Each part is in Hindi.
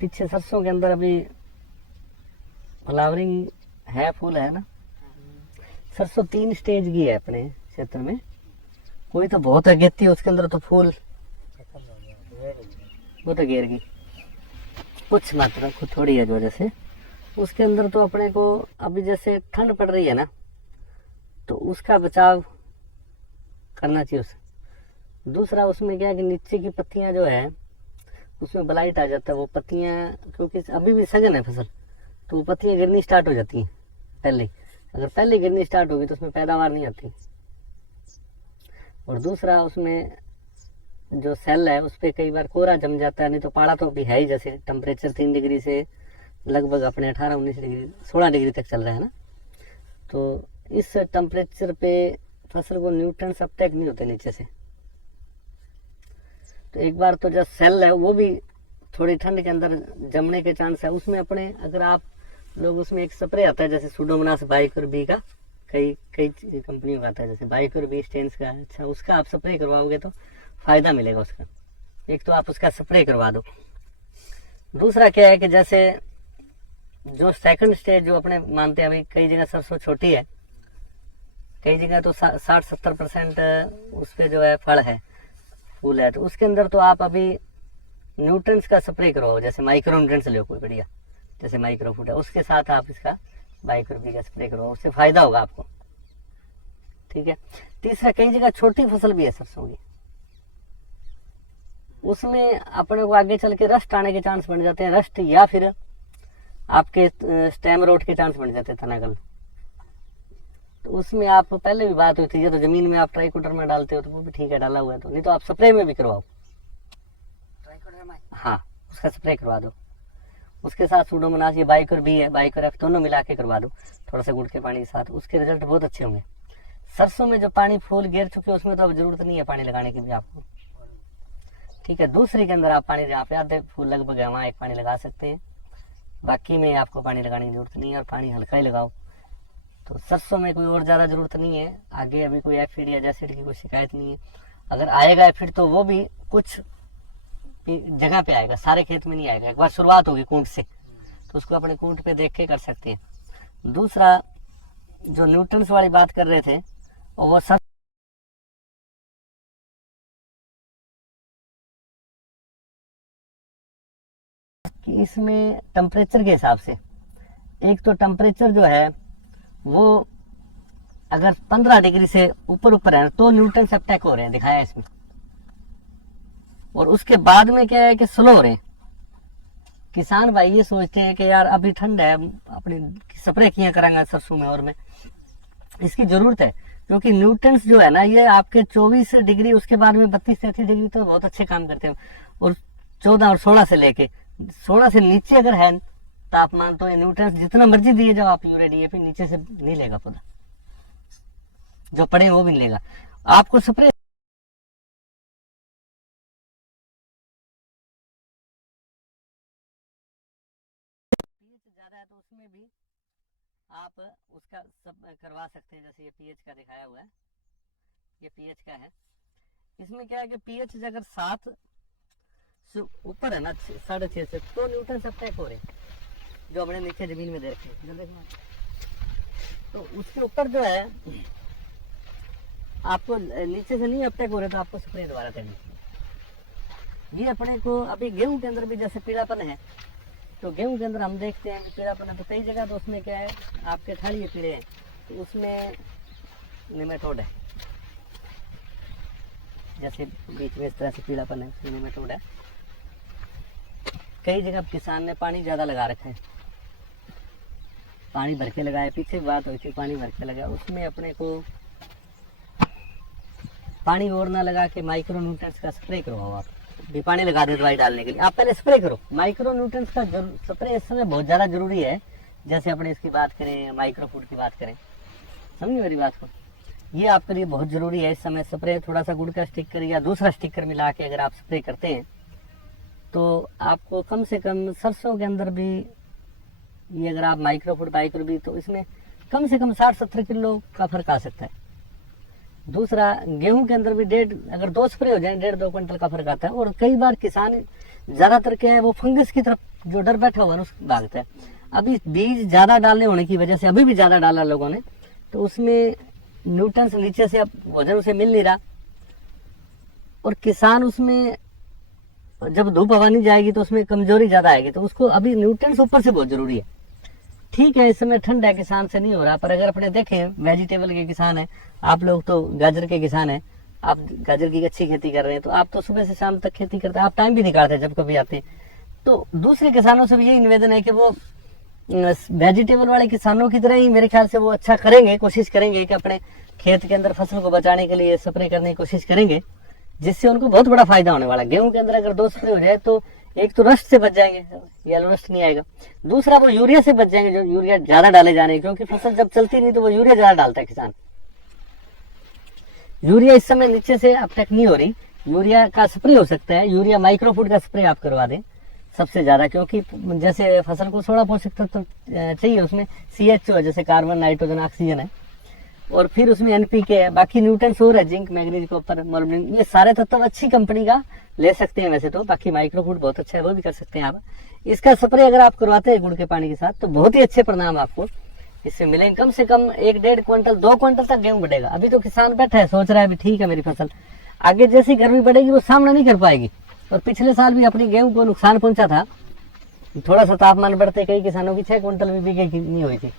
पीछे सरसों के अंदर अभी फ्लावरिंग है, फूल है ना। सरसों 3 स्टेज की है अपने क्षेत्र में। कोई तो बहुत अगेती है, उसके अंदर तो फूल वो तो घेर गई, कुछ मात्रा खुद थोड़ी है जो वजह से। उसके अंदर तो अपने को अभी जैसे ठंड पड़ रही है ना, तो उसका बचाव करना चाहिए उसे। दूसरा उसमें क्या है कि नीचे की पत्तियां जो है उसमें ब्लाइट आ जाता है। वो पत्तियां क्योंकि अभी भी सघन है फसल, तो वो पत्तियां गिरनी स्टार्ट हो जाती हैं पहले। अगर पहले गिरनी स्टार्ट होगी तो उसमें पैदावार नहीं आती। और दूसरा उसमें जो सेल है उस पर कई बार कोहरा जम जाता है, नहीं तो पाला तो अभी है ही। जैसे टेम्परेचर 3 डिग्री से लगभग अपने 18-19 डिग्री 16 डिग्री तक चल रहा है ना, तो इस टेम्परेचर पे फसल को न्यूट्रिएंट्स अपटेक नहीं होते नीचे से। तो एक बार तो जो सेल है वो भी थोड़ी ठंड के अंदर जमने के चांस है। उसमें अपने अगर आप लोग उसमें एक स्प्रे आता है जैसे सुडोमोनास बाइकर बी का, कई कंपनियों का आता है, जैसे बाइकर बी स्टेन्स का है। अच्छा, उसका आप स्प्रे करवाओगे तो फायदा मिलेगा उसका। एक तो आप उसका स्प्रे करवा दो। दूसरा क्या है कि जैसे जो सेकंड स्टेज जो अपने मानते हैं, अभी कई जगह सरसों छोटी है, कई जगह तो 60-70% उस पर जो है फल है, फूल है, तो उसके अंदर तो आप अभी न्यूट्रिएंट्स का स्प्रे करवाओ। जैसे माइक्रो न्यूट्रिएंट्स लो कोई बढ़िया, जैसे माइक्रो फूड है, उसके साथ आप इसका बाइकर्बी का स्प्रे करवाओ, उससे फायदा होगा आपको। ठीक है। तीसरा, कई जगह छोटी फसल भी है सरसों की, उसमें अपने को आगे चल के रस्ट आने के चांस बन जाते हैं। रस्ट या फिर आपके स्टेम रोट के चांस बन जाते हैं, तनागल। तो उसमें आप पहले भी बात हुई थी, ये तो जमीन में आप ट्राइकोडर्मा डालते हो तो वो भी ठीक है, डाला हुआ है तो, नहीं तो आप स्प्रे में भी करवाओ। हाँ, उसका स्प्रे करवा दो। उसके साथ सुडोमोनास, ये बाइकर भी है, बाइकर एफ, दोनों मिला के करवा दो थोड़ा सा गुड़ के पानी के साथ। उसके रिजल्ट बहुत अच्छे होंगे। सरसों में जो पानी फूल गिर चुके उसमें तो अब जरूरत नहीं है पानी लगाने की भी आपको। ठीक है। दूसरी के अंदर आप पानी, जहाँ पे आधे फूल लगभग है वहाँ एक पानी लगा सकते हैं, बाकी में आपको पानी लगाने की जरूरत नहीं है, और पानी हल्का ही लगाओ। तो सरसों में कोई और ज़्यादा जरूरत नहीं है। आगे अभी कोई एफिड या जैसिड की कोई शिकायत नहीं है। अगर आएगा एफिड तो वो भी कुछ जगह पे आएगा, सारे खेत में नहीं आएगा। एक बार शुरुआत होगी कूंट से, तो उसको अपने कूंट पे देख के कर सकते हैं। दूसरा, जो न्यूट्रिएंट्स वाली बात कर रहे थे, और वो सब कि इसमें टेम्परेचर के हिसाब से, एक तो टेम्परेचर जो है वो अगर 15 डिग्री से ऊपर है तो न्यूट्रिएंट्स अपटेक हो रहे हैं, दिखाया इसमें। और उसके बाद में क्या है कि स्लो हो रहे हैं। किसान भाई ये सोचते हैं कि यार अभी ठंड है, अपनी स्प्रे किया करांगा सरसों में, और मैं इसकी जरूरत है, क्योंकि न्यूट्रिएंट्स जो है ना ये आपके 24 डिग्री, उसके बाद में 32-33 डिग्री तो बहुत अच्छे काम करते हैं। और 14 और 16 से लेके 16 से नीचे अगर है तापमान, तो ये न्यूट्रिएंट्स जितना मर्जी दिए जाओ आप, यूरिया डीएपी, नीचे से नहीं लेगा पौधा, जो पड़े वो भी नहीं लेगा। आपको स्प्रे ज्यादा है तो उसमें भी आप उसका सब करवा सकते हैं। जैसे ये पीएच का दिखाया हुआ है, ये पीएच का है। इसमें क्या है कि पीएच अगर 7 से ऊपर है ना, 6.5 से, तो न्यूट्रिएंट्स अपटेक हो रहे हैं, जो हमने नीचे जमीन में दे रखे हैं। तो उसके ऊपर जो है आपको नीचे से नहीं अपटेक हो रहे, तो आपको स्प्रे दोबारा करनी चाहिए। ये अपने को अभी गेहूं के अंदर भी जैसे पीलापन है, तो गेहूं के अंदर हम देखते हैं कि पीलापन है, तो कई जगह तो उसमें क्या है आपके थालिए पीले हैं, तो उसमें निमेटोड है। जैसे बीच में इस तरह से पीलापन है, उसमें निमेटोड है। कई जगह किसान ने पानी ज़्यादा लगा रखा है, पानी भर के लगाया, पीछे बात हुई थी पानी भर के लगाया, उसमें अपने को पानी और ना लगा के माइक्रो न्यूट्रिएंट्स का स्प्रे करो। आप भी पानी लगा दे दवाई डालने के लिए, आप पहले स्प्रे करो। माइक्रो न्यूट्रिएंट्स का स्प्रे इस समय बहुत ज़्यादा जरूरी है। जैसे अपने इसकी बात करें, माइक्रो फूड की बात करें, समझिए मेरी बात को, ये आपके लिए बहुत ज़रूरी है इस समय। स्प्रे थोड़ा सा गुड़ का स्टिकर या दूसरा स्टिकर मिला के अगर आप स्प्रे करते हैं, तो आपको कम से कम सरसों के अंदर भी ये अगर आप माइक्रो फूड माइक्रो भी, तो इसमें कम से कम 60-70 किलो का फर्क आ सकता है। दूसरा, गेहूं के अंदर भी अगर 2 स्प्रे हो जाए 1.5-2 क्विंटल का फर्क आता है। और कई बार किसान ज़्यादातर क्या है वो फंगस की तरफ जो डर बैठा हुआ है उसको भागता है। अभी बीज ज्यादा डालने होने की वजह से अभी भी ज्यादा डाला लोगों ने, तो उसमें न्यूट्रंस नीचे से अब भोजन उसे मिल नहीं रहा, और किसान उसमें जब धूप हवा नहीं जाएगी तो उसमें कमजोरी ज्यादा आएगी, तो उसको अभी न्यूट्रंस ऊपर से बहुत जरूरी है। ठीक है, इस समय ठंड है, किसान से नहीं हो रहा, पर अगर अपने देखें वेजिटेबल के किसान है, आप लोग तो गाजर के किसान है, आप गाजर की अच्छी खेती कर रहे हैं, तो आप तो सुबह से शाम तक खेती करते हैं, आप टाइम भी निकालते हैं जब कभी आते हैं। तो दूसरे किसानों से भी यही निवेदन है कि वो वेजिटेबल वाले किसानों की तरह ही मेरे ख्याल से वो अच्छा करेंगे, कोशिश करेंगे कि अपने खेत के अंदर फसल को बचाने के लिए स्प्रे करने की कोशिश करेंगे, जिससे उनको बहुत बड़ा फायदा होने वाला है। गेहूं के अंदर अगर 2 स्प्रे हो जाए तो एक तो रस्ट से बच जाएंगे, येलो रस्ट नहीं आएगा, दूसरा वो यूरिया से बच जाएंगे, जो यूरिया ज्यादा डाले जाने, क्योंकि फसल जब चलती नहीं तो वो यूरिया ज्यादा डालता है किसान। यूरिया इस समय नीचे से अब तक नहीं हो रही, यूरिया का स्प्रे हो सकता है, यूरिया माइक्रोफूड का स्प्रे आप करवा दें सबसे ज्यादा, क्योंकि जैसे फसल को 16 पोषक तत्व चाहिए, उसमें CH है, जैसे कार्बन, नाइट्रोजन, ऑक्सीजन है, और फिर उसमें NPK है, बाकी न्यूट्रंस और है, जिंक, मैग्नीज, कॉपर, मोलिब्डेनम, ये सारे तत्व अच्छी कंपनी का ले सकते हैं वैसे तो, बाकी माइक्रोफूड बहुत अच्छा है, वो भी कर सकते हैं आप। इसका स्प्रे अगर आप करवाते हैं गुड़ के पानी के साथ तो बहुत ही अच्छे परिणाम आपको इससे मिलेंगे। कम से कम 1-1.5 क्विंटल 2 क्विंटल तक गेहूं बढ़ेगा। अभी तो किसान बैठा है सोच रहा है ठीक है मेरी फसल, आगे जैसी गर्मी बढ़ेगी वो सामना नहीं कर पाएगी, और पिछले साल भी अपनी गेहूं को नुकसान पहुंचा था, थोड़ा सा तापमान बढ़ते कई किसानों की 6 क्विंटल भी बिके की नहीं हुई थी।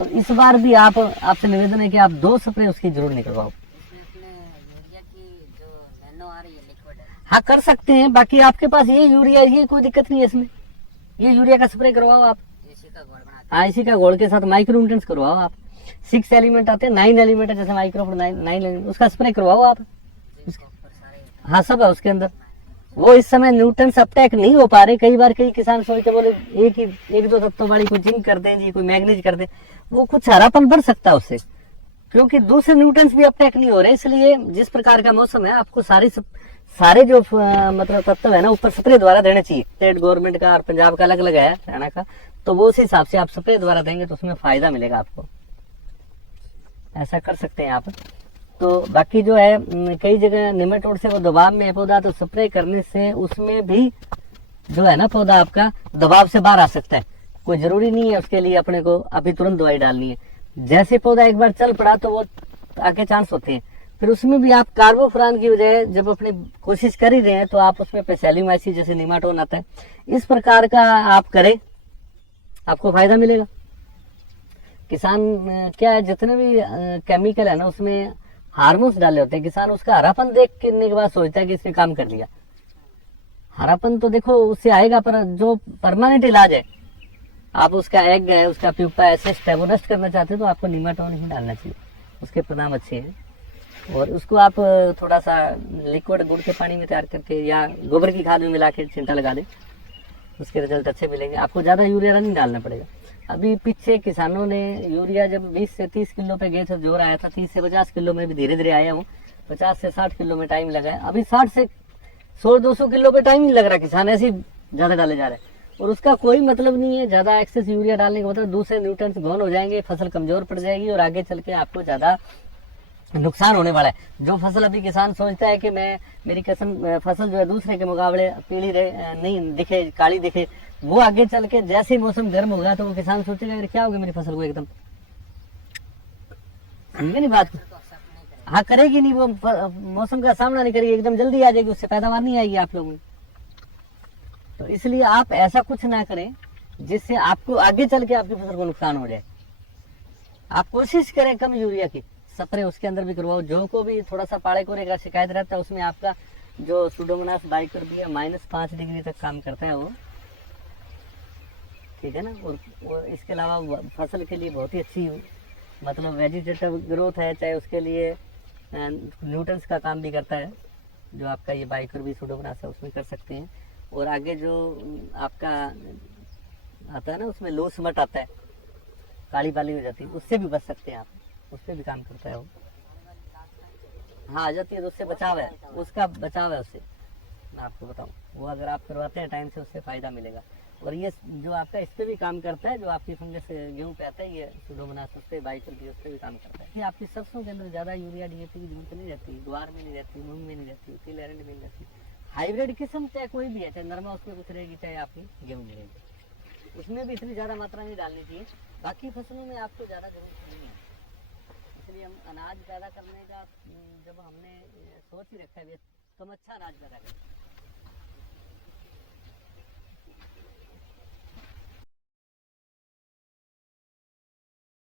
तो इस बार भी आपसे निवेदन है कि आप 2 स्प्रे उसकी जरूर निकलवाओ। हाँ कर सकते हैं, बाकी आपके पास ये यूरिया, ये कोई दिक्कत नहीं है इसमें, ये यूरिया का स्प्रे करवाओ आप। हाँ इसी का घोल के साथ माइक्रो न्यूट्रिएंट्स करवाओ आप, 6 एलिमेंट आते हैं, 9 एलिमेंट है, जैसे माइक्रो 9 एलिमेंट, उसका स्प्रे करवाओ आप। हाँ सब है उसके अंदर। वो इस समय न्यूट्रंस अपटेक नहीं हो पा रहे, कई बार कई किसान सोचते बोले एक दो तत्वों वाली कोई जिंक कर दें जी, कोई मैग्नीज कर दें, वो कुछ हरापन बढ़ सकता है उससे, क्योंकि दूसरे न्यूट्रंस भी अपटेक नहीं हो रहे। इसलिए जिस प्रकार का मौसम है आपको सारे जो मतलब तत्व है ना ऊपर स्प्रे द्वारा देने चाहिए। स्टेट गवर्नमेंट का और पंजाब का अलग अलग है, हरियाणा का, तो वो उस हिसाब से आप स्प्रे द्वारा देंगे तो उसमें फायदा मिलेगा आपको, ऐसा कर सकते हैं आप। तो बाकी जो है कई जगह निमेटोड से वो दबाव में है पौधा, तो स्प्रे करने से उसमें भी जो है ना पौधा आपका दबाव से बाहर आ सकता है। कोई जरूरी नहीं है उसके लिए अपने को अभी तुरंत दवाई डालनी है, जैसे पौधा एक बार चल पड़ा तो वो आगे चांस होते हैं। फिर उसमें भी आप कार्बोफ्रान की बजाय जब अपनी कोशिश कर ही रहे हैं तो आप उसमें पेसेल्यूमाइसिस जैसे निमाटोड आता है, इस प्रकार का आप करें, आपको फायदा मिलेगा। किसान क्या है, जितने भी केमिकल है ना उसमें हार्मोन्स डाले होते हैं, किसान उसका हरापन देख करने के बाद सोचता है कि इसने काम कर लिया। हरापन तो देखो उससे आएगा, पर जो परमानेंट इलाज है, आप उसका एग है, उसका प्यूपा है, सिस्ट है, वो नष्ट करना चाहते हैं तो आपको निमाटोड ही डालना चाहिए, उसके परिणाम अच्छे हैं। और उसको आप थोड़ा सा लिक्विड गुड़ के पानी में तैयार करके या गोबर की खाद में मिला के छिंटा लगा दें, उसके रिजल्ट अच्छे मिलेंगे। आपको ज़्यादा यूरिया नहीं डालना पड़ेगा। अभी पीछे किसानों ने यूरिया जब 20 से 30 किलो पे गए थे, जोर आया था, 30 से 50 किलो में भी धीरे धीरे आया वो, 50 से 60 किलो में टाइम लगा है। अभी 60 से 100-200 किलो पे टाइम नहीं लग रहा, किसान ऐसे ही ज़्यादा डाले जा रहे हैं, और उसका कोई मतलब नहीं है। ज़्यादा एक्सेस यूरिया डालने का मतलब दूसरे न्यूट्रिएंट्स गौन हो जाएंगे, फसल कमजोर पड़ जाएगी और आगे चल के आपको ज़्यादा नुकसान होने वाला है। जो फसल अभी किसान सोचता है कि मेरी फसल जो है दूसरे के मुकाबले पीली नहीं दिखे, काली दिखे, वो आगे चल के जैसे ही मौसम गर्म होगा तो वो किसान सोचेगा क्या होगा मेरी फसल को, एकदम समझे नहीं बात को। हाँ करेगी नहीं, वो मौसम का सामना नहीं करेगी, एकदम जल्दी आ जाएगी, उससे पैदावार नहीं आएगी आप लोगों की। तो इसलिए आप ऐसा कुछ ना करें जिससे आपको आगे चल के आपकी फसल को नुकसान हो जाए। आप कोशिश करें कम यूरिया की स्प्रे उसके अंदर भी करवाओ। जो को भी थोड़ा सा पाड़े कोरे का शिकायत रहता है, उसमें आपका जो सुडोमोनास बाइकार्ब -5 डिग्री तक काम करता है वो, ठीक है ना। और इसके अलावा फसल के लिए बहुत ही अच्छी मतलब वेजिटेटिव ग्रोथ है, चाहे उसके लिए न्यूट्रिएंट्स का काम भी करता है, जो आपका ये बाइकार्ब सुडोमोनास है उसमें कर सकते हैं। और आगे जो आपका आता है ना उसमें लो स्मट आता है, काली बाली हो जाती है, उससे भी बच सकते हैं आप, उससे भी काम करता है वो। हाँ आ जाती है तो उससे बचाव है, उसका बचाव है उससे, मैं आपको बताऊं, वो अगर आप करवाते हैं टाइम से उससे फ़ायदा मिलेगा। और ये जो आपका इस पर भी काम करता है, जो आपकी फंगस गेहूँ पे आता है ये सुडोमोनास, उस पर बाइकार्ब उस पर भी काम करता है। ये आपकी सरसों के अंदर ज़्यादा यूरिया DAP की जरूरत नहीं रहती, ग्वार में नहीं रहती, मूंग में नहीं रहती, तिल अरंड में नहीं रहती, हाइब्रिड किस्म चाहे कोई भी है, चाहे नरमा उसमें कुछ रहेगी, चाहे आपकी गेहूँ में रहेगी, उसमें भी इतनी ज़्यादा मात्रा नहीं डालनी चाहिए। बाकी फसलों में आपको ज़्यादा जरूरत नहीं है। इसलिए हम अनाज पैदा करने का जब हमने सोच ही रखा है तो हम अच्छा अनाज पैदा करें।